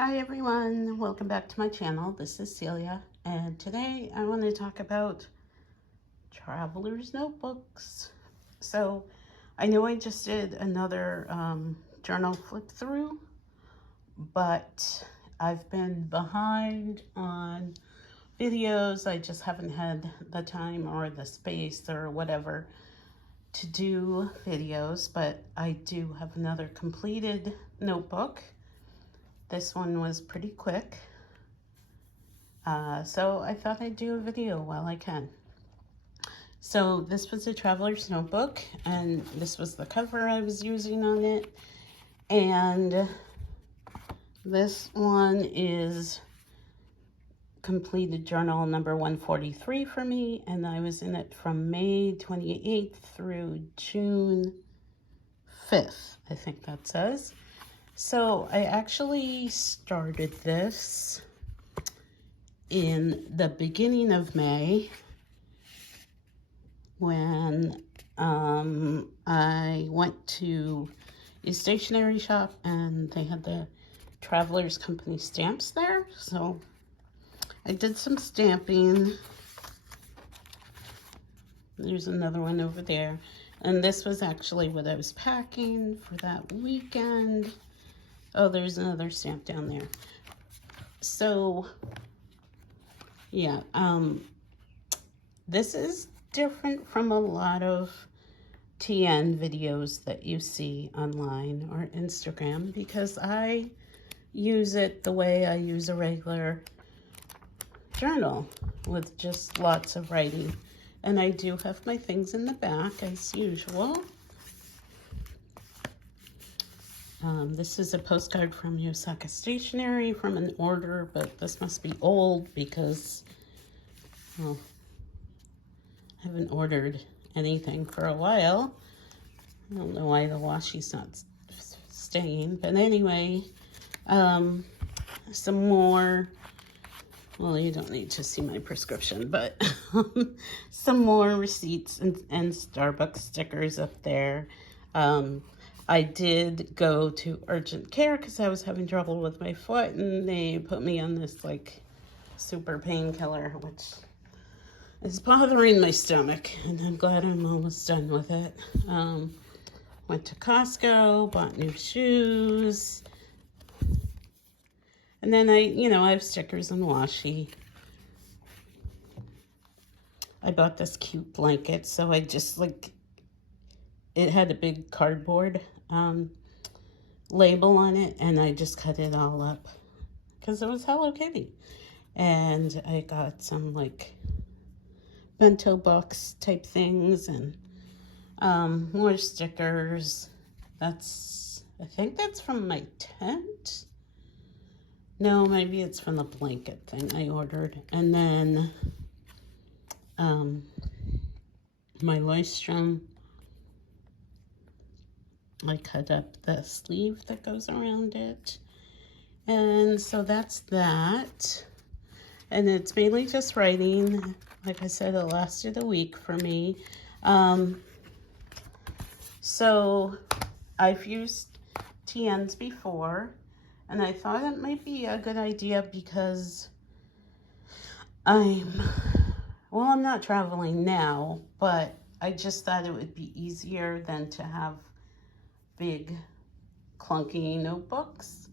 Hi everyone, welcome back to my channel. This is Celia, and today I want to talk about traveler's notebooks. So I know I just did another journal flip through, but I've been behind on videos. I just haven't had the time or the space or whatever to do videos, but I do have another completed notebook. This one was pretty quick, so I thought I'd do a video while I can. So this was a traveler's notebook, and this was the cover I was using on it. And this one is completed journal number 143 for me, and I was in it from May 28th through June 5th, I think that says. So I actually started this in the beginning of May when I went to a stationery shop and they had the Travelers Company stamps there. So I did some stamping. There's another one over there. And this was actually what I was packing for that weekend. Oh, there's another stamp down there. So, yeah, this is different from a lot of TN videos that you see online or Instagram because I use it the way I use a regular journal with just lots of writing. And I do have my things in the back as usual. This is a postcard from Osaka Stationery from an order, but this must be old because, well, I haven't ordered anything for a while. I don't know why the washi's not staying, but anyway, some more, well, you don't need to see my prescription, but some more receipts and Starbucks stickers up there. I did go to urgent care because I was having trouble with my foot, and they put me on this like super painkiller, which is bothering my stomach, and I'm glad I'm almost done with it. Went to Costco, bought new shoes, and then I have stickers and washi. I bought this cute blanket, so I just it had a big cardboard label on it, and I just cut it all up because it was Hello Kitty. And I got some like bento box type things and more stickers. I think that's from my tent. No, maybe it's from the blanket thing I ordered. And then my Leuchtturm, I cut up the sleeve that goes around it. And so that's that. And it's mainly just writing. Like I said, it lasted a week for me. So I've used TNs before, and I thought it might be a good idea because I'm not traveling now, but I just thought it would be easier than to have big clunky notebooks.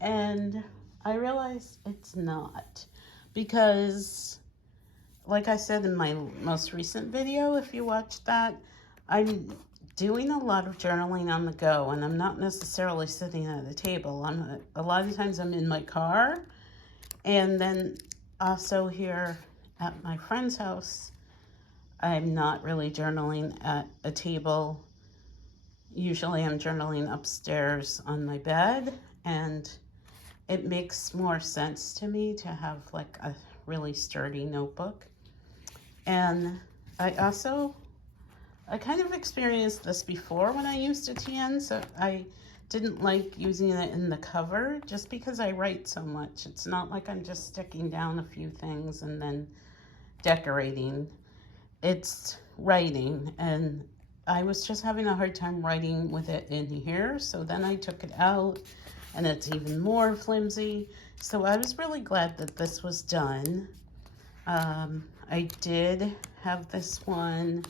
And I realized it's not, because like I said in my most recent video, if you watched that, I'm doing a lot of journaling on the go, and I'm not necessarily sitting at a table. A lot of times I'm in my car, and then also here at my friend's house, I'm not really journaling at a table. Usually I'm journaling upstairs on my bed, and it makes more sense to me to have like a really sturdy notebook. And I kind of experienced this before when I used a TN, so I didn't like using it in the cover just because I write so much. It's not like I'm just sticking down a few things and then decorating. It's writing, and I was just having a hard time writing with it in here, so then I took it out and it's even more flimsy. So I was really glad that this was done. I did have this one.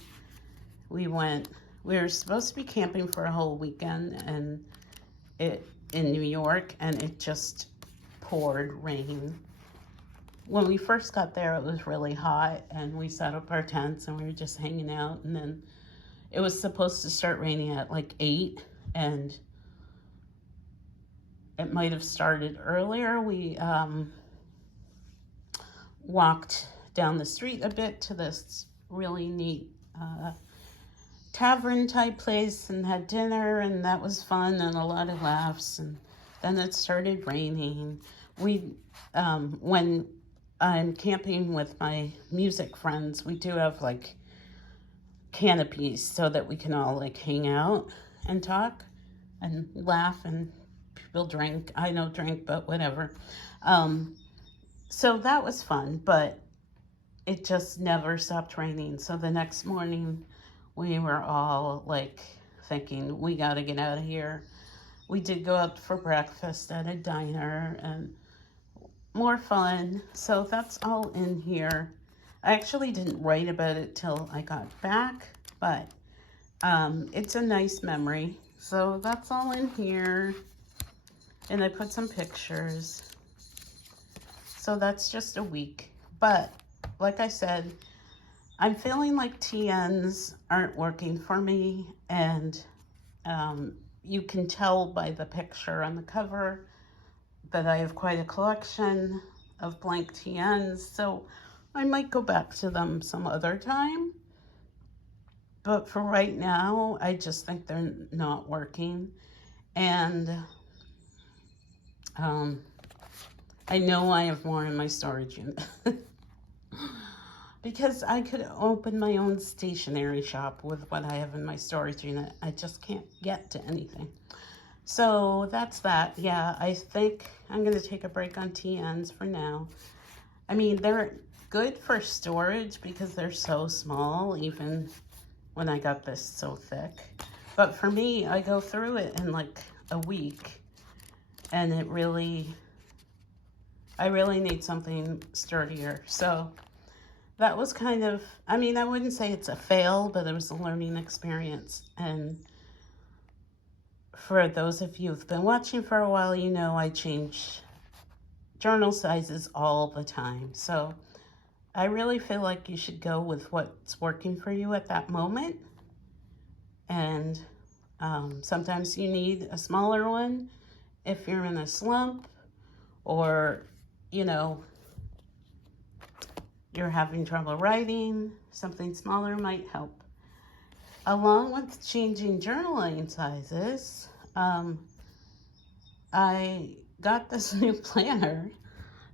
We were supposed to be camping for a whole weekend and in New York, and it just poured rain. When we first got there, it was really hot, and we set up our tents and we were just hanging out, and then it was supposed to start raining at like 8, and it might have started earlier. We walked down the street a bit to this really neat tavern type place and had dinner, and that was fun and a lot of laughs. And then it started raining. When I'm camping with my music friends, we do have like canopies so that we can all like hang out and talk and laugh, and people drink. I don't drink, but whatever. So that was fun, but it just never stopped raining. So the next morning we were all like thinking, we got to get out of here. We did go out for breakfast at a diner and more fun. So that's all in here. I actually didn't write about it till I got back, but it's a nice memory. So that's all in here. And I put some pictures. So that's just a week. But like I said, I'm feeling like TNs aren't working for me, and you can tell by the picture on the cover that I have quite a collection of blank TNs, so I might go back to them some other time. But for right now, I just think they're not working. And I know I have more in my storage unit. Because I could open my own stationery shop with what I have in my storage unit. I just can't get to anything. So that's that. Yeah, I think I'm going to take a break on TNs for now. I mean, they're good for storage because they're so small, even when I got this so thick. But for me, I go through it in like a week, and I really need something sturdier. So that was kind of, I mean, I wouldn't say it's a fail, but it was a learning experience. And for those of you who've been watching for a while, you know I change journal sizes all the time. So I really feel like you should go with what's working for you at that moment. And sometimes you need a smaller one if you're in a slump, or, you know, you're having trouble writing, something smaller might help. Along with changing journaling sizes, I got this new planner.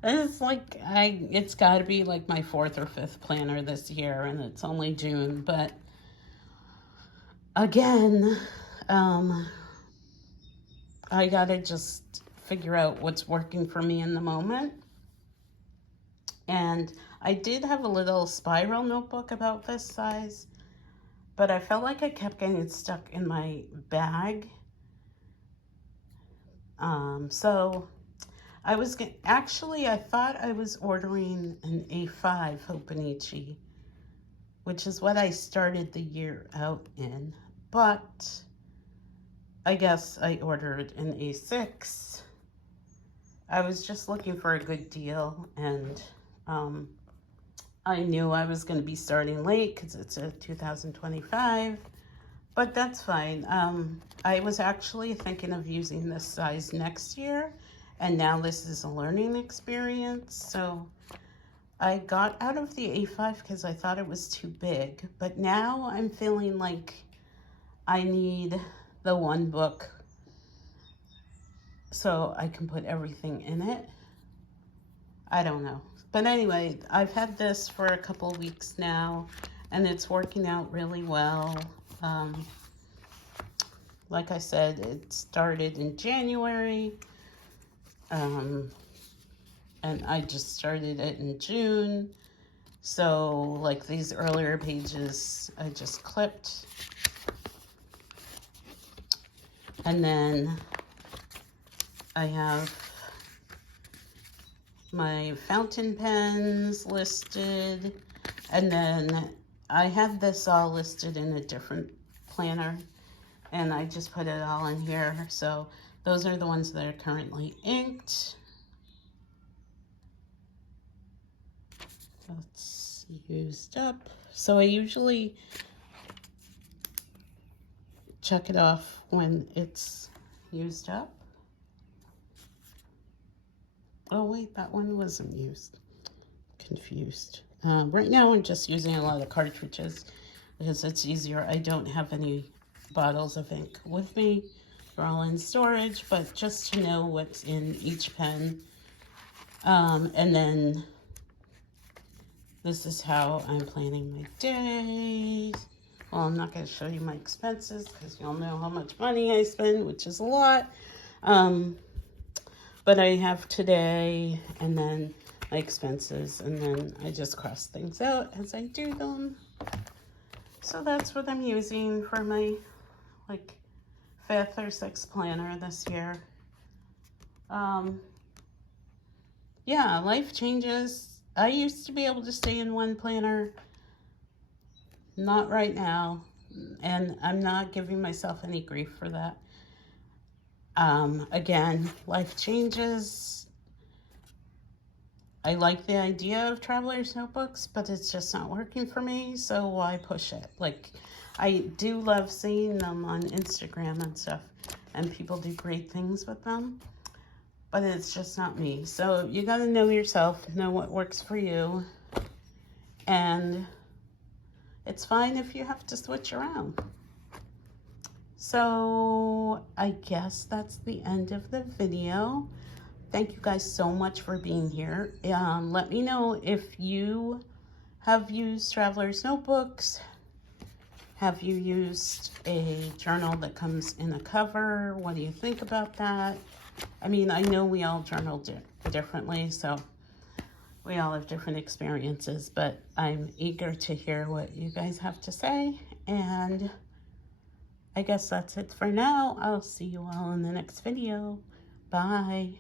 It's like, it's got to be like my 4th or 5th planner this year, and it's only June. But again, I got to just figure out what's working for me in the moment. And I did have a little spiral notebook about this size, but I felt like I kept getting stuck in my bag. So I was actually, I thought I was ordering an A5 Hobonichi, which is what I started the year out in, but I guess I ordered an A6. I was just looking for a good deal, and I knew I was going to be starting late because it's a 2025, but that's fine. I was actually thinking of using this size next year, and now this is a learning experience. So I got out of the A5 because I thought it was too big, but now I'm feeling like I need the one book so I can put everything in it. I don't know. But anyway, I've had this for a couple of weeks now, and it's working out really well. Like I said, it started in January, and I just started it in June. So like these earlier pages, I just clipped. And then I have my fountain pens listed, and then I have this all listed in a different planner, and I just put it all in here. So those are the ones that are currently inked. That's used up. So I usually check it off when it's used up. Oh wait, that one wasn't used. Confused. Right now I'm just using a lot of cartridges because it's easier. I don't have any bottles of ink with me. They're all in storage, but just to know what's in each pen. And then this is how I'm planning my day. Well, I'm not going to show you my expenses because you'll know how much money I spend, which is a lot. But I have today and then my expenses, and then I just cross things out as I do them. So that's what I'm using for my like 5th or 6th planner this year. Yeah, life changes. I used to be able to stay in one planner. Not right now. And I'm not giving myself any grief for that. Again, life changes. I like the idea of traveler's notebooks, but it's just not working for me, so why push it? Like, I do love seeing them on Instagram and stuff, and people do great things with them, but it's just not me. So you gotta know yourself, know what works for you, and it's fine if you have to switch around. So I guess that's the end of the video. Thank you guys so much for being here. Let me know if you have used traveler's notebooks. Have you used a journal that comes in a cover? What do you think about that? I mean, I know we all journal differently, so we all have different experiences, but I'm eager to hear what you guys have to say. And I guess that's it for now. I'll see you all in the next video. Bye.